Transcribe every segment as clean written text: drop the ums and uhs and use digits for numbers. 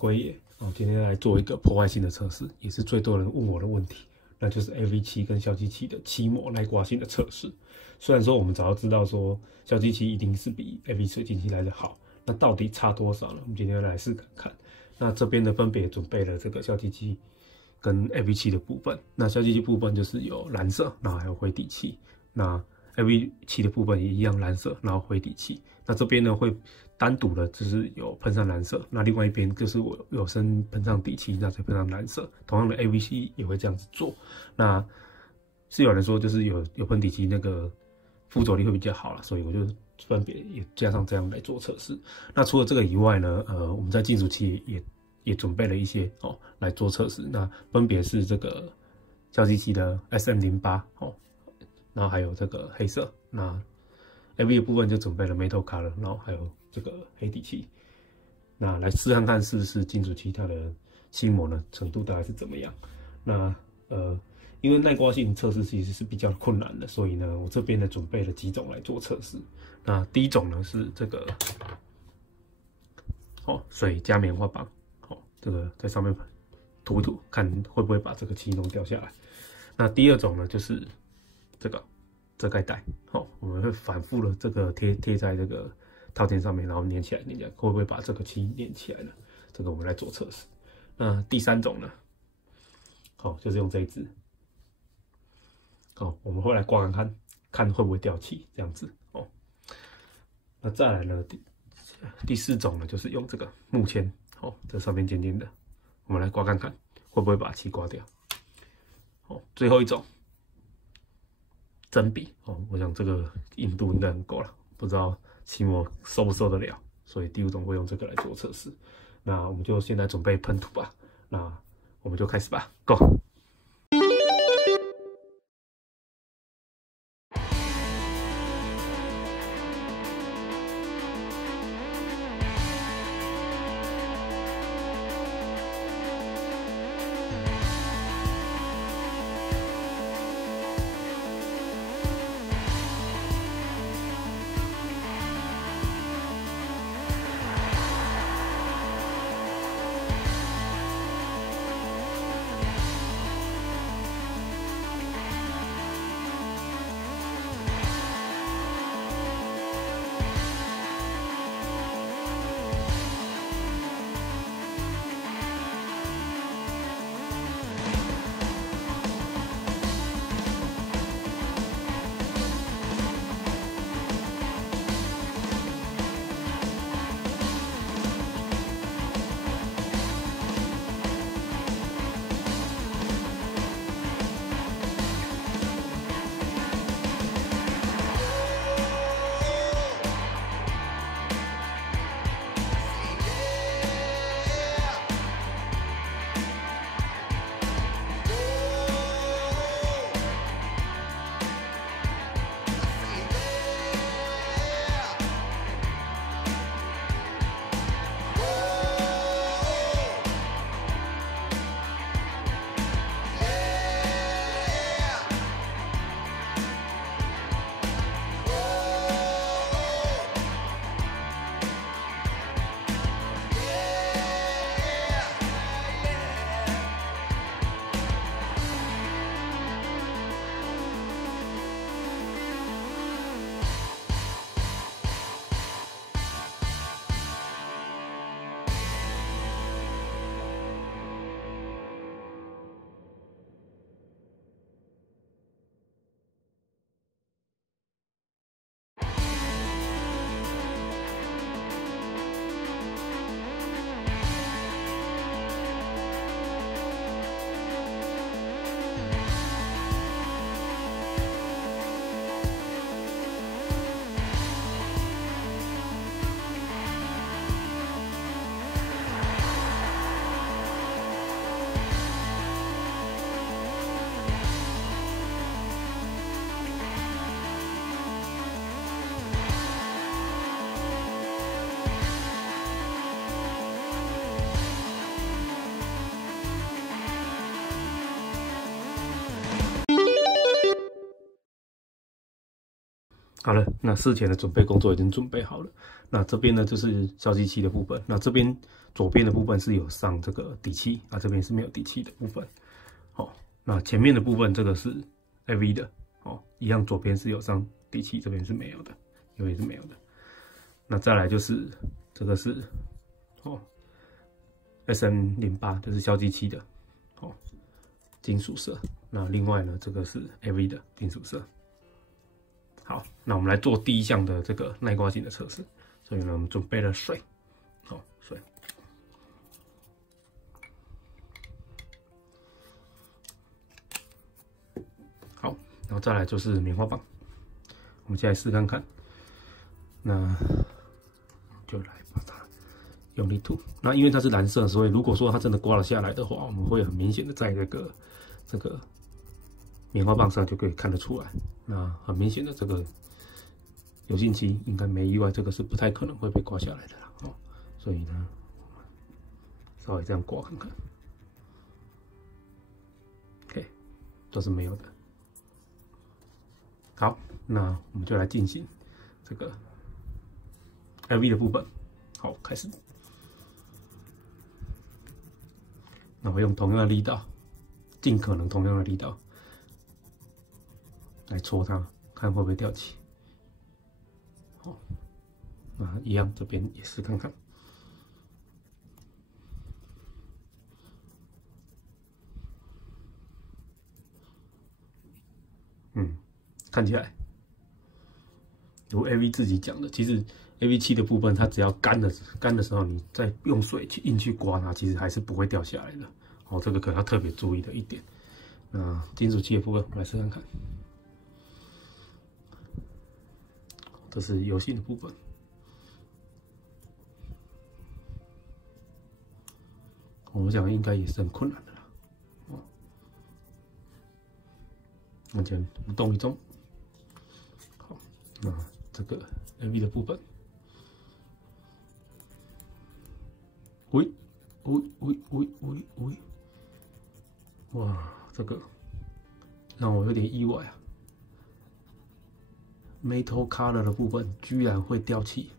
龟爷今天来做一个破坏性的测试，也是最多人问我的问题，那就是 AV7 跟消基器的漆膜耐刮性的测试。虽然说我们早就知道说消基器一定是比 AV 水晶漆来的好，那到底差多少呢？我们今天来试看看。那这边呢分别准备了这个消基器跟 AV7 的部分。那消基器部分就是有蓝色，然后还有灰底漆。那 AV7 的部分也一样蓝色，然后灰底漆。那这边呢会单独的就是有喷上蓝色，那另外一边就是我有先喷上底漆，那再喷上蓝色。同样的 AV7 也会这样子做。那是有人说就是有喷底漆那个附着力会比较好啦，所以我就分别也加上这样来做测试。那除了这个以外呢，我们在金属漆也准备了一些来做测试。那分别是这个消基漆的 SM08 然后还有这个黑色。那 AV 的部分就准备了 Metal Color， 然后还有这个黑底漆。那来试看看是金属漆它的漆膜呢程度大概是怎么样。那因为耐刮性测试其实是比较困难的，所以呢，我这边呢准备了几种来做测试。那第一种呢是这个水加棉花棒，这个在上面涂一涂，看会不会把这个漆弄掉下来。那第二种呢就是这个遮盖带，我们会反复的这个贴在这个套件上面，然后粘起来，会不会把这个漆粘起来呢？这个我们来做测试。那第三种呢，就是用这一支，我们会来刮看会不会掉漆，这样子那再来呢，第四种呢，就是用这个木签，这上面尖尖的，我们来刮看会不会把漆刮掉。最后一种针笔，我想这个硬度应该很够了，不知道漆膜受不受得了，所以第五种会用这个来做测试。那我们就现在准备喷涂吧，那我们就开始吧 ，Go！好了，那事前的准备工作已经准备好了。那这边呢就是消基器的部分。那这边左边的部分是有上这个底漆啊，这边是没有底漆的部分。好，那前面的部分这个是 AV 的，哦，一样左边是有上底漆，这边是没有的，右边是没有的。那再来就是这个是SM08，这是消基器的，金属色。那另外呢，这个是 AV 的金属色。好，那我们来做第一项的这个耐刮性的测试。所以呢，我们准备了水，水。好，然后再来就是棉花棒，我们现在试看看。那就来把它用力涂。那因为它是蓝色，所以如果说它真的刮了下来的话，我们会很明显的在这个棉花棒上就可以看得出来。那很明显的这个油性漆应该没意外，这个是不太可能会被刮下来的啦。所以呢，稍微这样刮看看 ，OK， 都是没有的。好，那我们就来进行这个 LV 的部分。好，开始。那我用同样的力道，尽可能同样的力道来戳它，看会不会掉漆。好，那一样这边也试看看。看起来如 AV 自己讲的，其实 AV7的部分，它只要干的时候，你再用水硬去刮它，其实还是不会掉下来的。这个可能要特别注意的一点。那金属漆的部分，我们来试看看。这是油性的部分。我想应该也是很困难的啦。目前无动于衷。好，那这个 AV 的部分，喂，哇，这个让我有点意外啊 ！Metal Color 的部分居然会掉漆，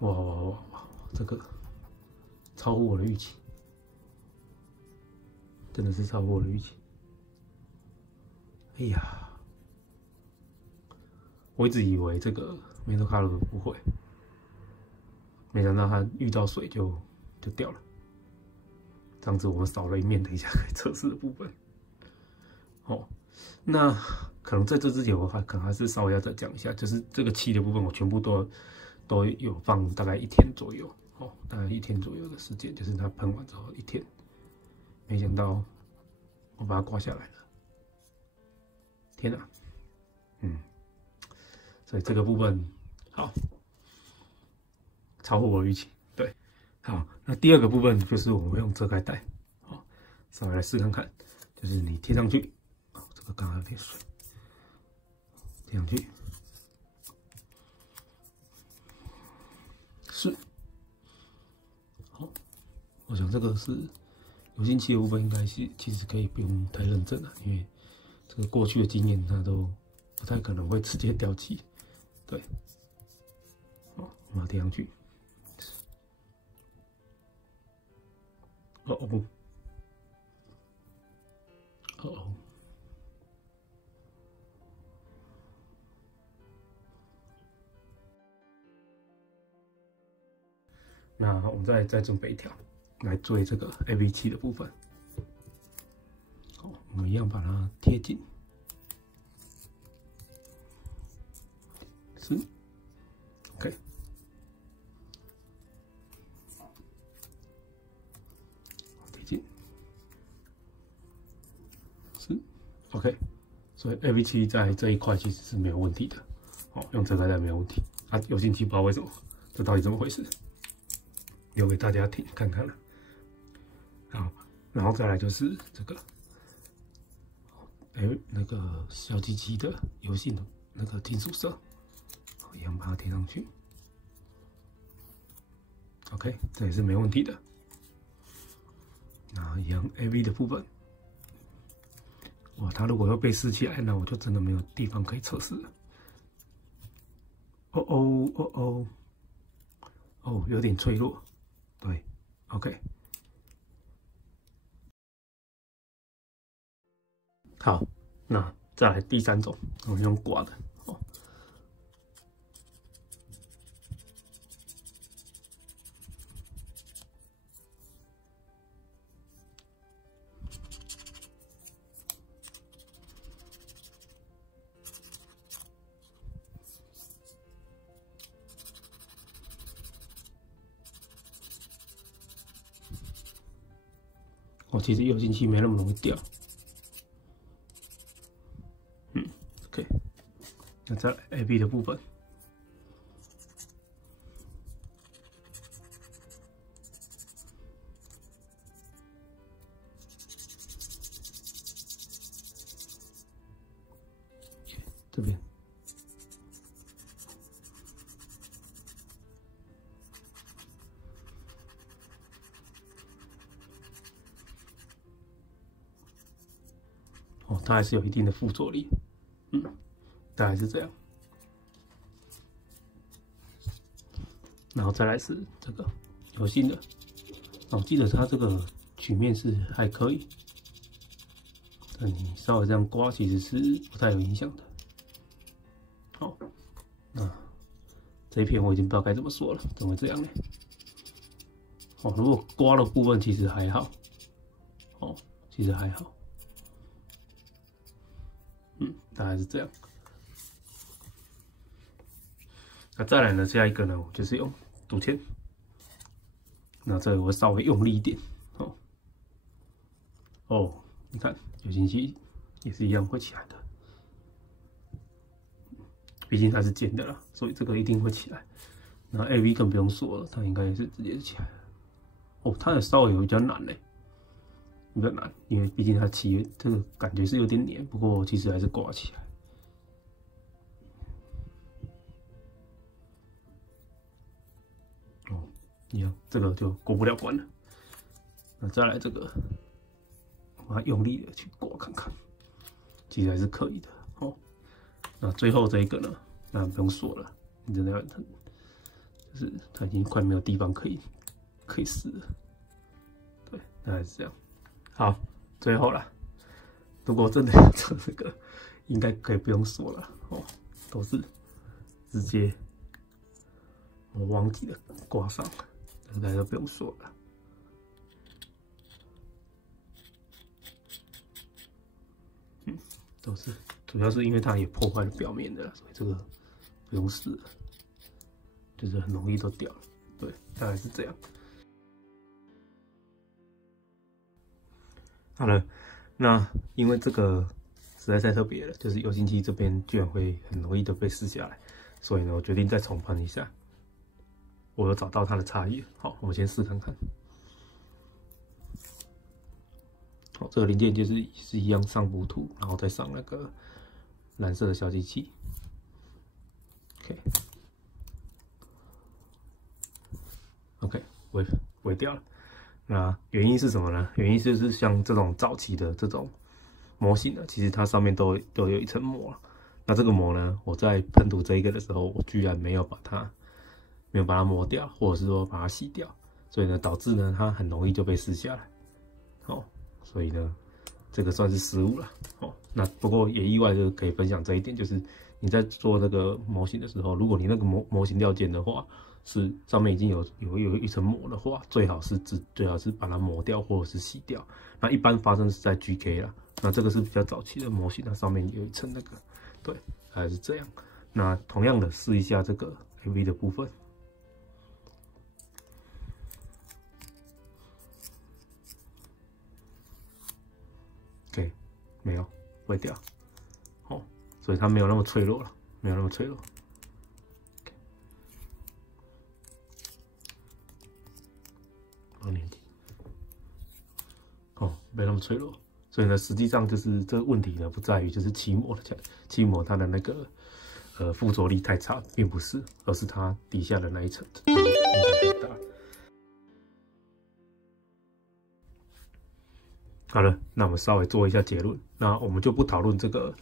哇，这个超乎我的预期，真的是超乎我的预期。哎呀，我一直以为这个 Metal Color 不会，没想到它遇到水就掉了。这样子我们少了一面，等一下可以测试的部分。那可能在这之前我可能还是稍微要再讲一下，就是这个漆的部分，我全部都有放大概1天左右，大概1天左右的时间，就是它喷完之后1天。没想到我把它刮下来了，天哪！所以这个部分好，超乎我预期。对，好，那第二个部分就是我们用遮盖带，稍微来试看看，就是你贴上去，这个刚刚有点水，贴上去，是，好，我想这个是油性漆的部分，应该是其实可以不用太认真了，因为这个过去的经验它都不太可能会直接掉漆。对，我们要贴上去。哦，那我们再准备一条来做这个 AV7的部分。好，我们一样把它贴紧。是 ，OK， 贴近，是 ，OK， 所以 AV7在这一块其实是没有问题的，用遮盖带没有问题。油性漆不知道为什么，这到底怎么回事？留给大家看看了。好，然后再来就是这个，那个消基漆的油性的那个金属色。一样把它贴上去 ，OK， 这也是没问题的。那一样 AV 的部分，哇，它如果要被撕起来，那我就真的没有地方可以测试了。哦，有点脆弱。对 ，OK。好，那再来第3种，我们用刮的。哦，其实油性漆没那么容易掉。OK。那再来 AB 的部分。这边，它还是有一定的附着力，大概是这样。然后再来是这个油性的，我记得它这个曲面是还可以，但你稍微这样刮其实是不太有影响的。好，那这一片我已经不知道该怎么说了，怎么会这样呢？如果刮的部分其实还好，其实还好，大概是这样。那再来呢，下一个呢，我就是用镀铅。那这个我会稍微用力一点，你看油性漆也是一样会起来的，毕竟它是尖的啦，所以这个一定会起来。那 AV 更不用说了，它应该也是直接起来了。它的稍微有比较难嘞，比较难，因为毕竟它漆这个感觉是有点黏，不过其实还是刮起来。一样，这个就过不了关了。那再来这个，把它用力的去刮看看，其实还是可以的。那最后这一个呢，那不用说了，你真的要很，就是它已经快没有地方可以撕了。对，大概是这样。好，最后啦，如果真的要做这个，应该可以不用说了都是直接我忘记了挂上了。应该就不用说了，都是主要是因为它也破坏了表面的，所以这个不用试了，就是很容易都掉了。对，大概是这样。好了，那因为这个实在太特别了，就是油性漆这边居然会很容易的被撕下来，所以呢，我决定再重喷一下。我有找到它的差异，好，我们先试看看。好，这个零件就是一样上补涂，然后再上那个蓝色的小机器。OK， 微掉了。那原因是什么呢？原因就是像这种早期的这种模型呢，其实它上面都有一层膜。那这个膜呢，我在喷涂这一个的时候，我居然没有把它磨掉，或者是说把它洗掉，所以呢，导致呢它很容易就被撕下来。所以呢，这个算是失误了。那不过也意外就可以分享这一点，就是你在做那个模型的时候，如果你那个模型料件的话，是上面已经有一层膜的话，最好是把它磨掉或者是洗掉。那一般发生是在 GK 啦，那这个是比较早期的模型，它上面有一层那个，对，还是这样。那同样的试一下这个 AV 的部分。OK， 没有会掉，所以它没有那么脆弱了，没有那么脆弱。没那么脆弱，所以呢，实际上就是这个问题呢，不在于就是漆膜它的那个附着力太差，并不是，而是它底下的那一层影响太大。好了，那我们稍微做一下结论。那我们就不讨论这个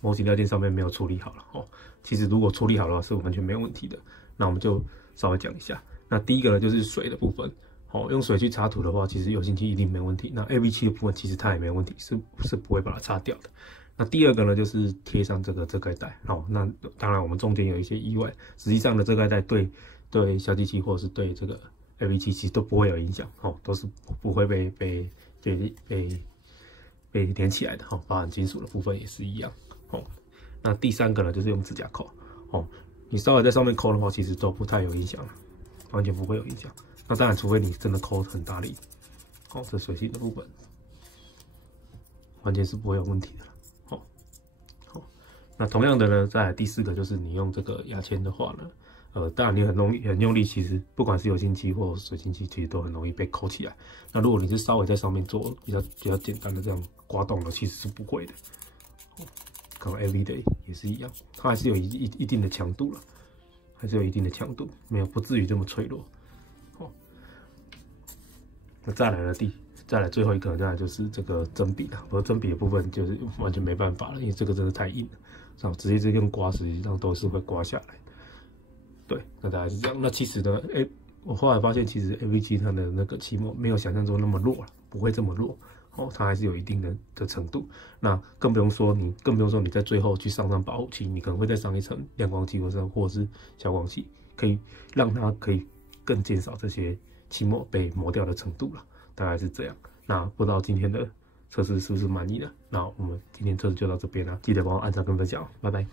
模型料件上面没有处理好了哦。其实如果处理好的话是完全没有问题的。那我们就稍微讲一下。那第一个呢就是水的部分。哦，用水去擦涂的话，其实有性漆一定没问题。那 AV7 的部分其实它也没问题，是不会把它擦掉的。那第二个呢就是贴上这个遮盖带。好，那当然我们中间有一些意外，实际上的遮盖带对消基漆或者是对这个 AV7 其实都不会有影响。哦，都是不会被连起来的。哦，包含金属的部分也是一样。哦，那第三个呢就是用指甲抠。哦，你稍微在上面抠的话，其实都不太有影响了，完全不会有影响。那当然，除非你真的抠很大力。哦，这水性的部分完全是不会有问题的了。哦，好，那同样的呢，再来第四个就是你用这个牙签的话呢，当然你很用力，其实不管是油性漆或水性漆，其实都很容易被抠起来。那如果你是稍微在上面做比较简单的这样刮动的，其实是不会的。哦，刚刚 AV 的也是一样，它还是有一定的强度了，还是有一定的强度，没有不至于这么脆弱。哦，那再来最后一个，再来就是这个针笔了。不过针笔的部分就是完全没办法了，因为这个真的太硬了，然后直接用刮，实际上都是会刮下来。对，那大概是这样。那其实呢，我后来发现，其实 AV7 它的那个漆膜没有想象中那么弱了，不会这么弱。哦，它还是有一定的程度。那更不用说你在最后去上保护漆，你可能会再上一层亮光漆或者是消光漆，可以让它可以更减少这些漆膜被磨掉的程度了。大概是这样。那不知道今天的测试是不是满意的？那我们今天测试就到这边了，记得帮我按赞跟分享，拜拜。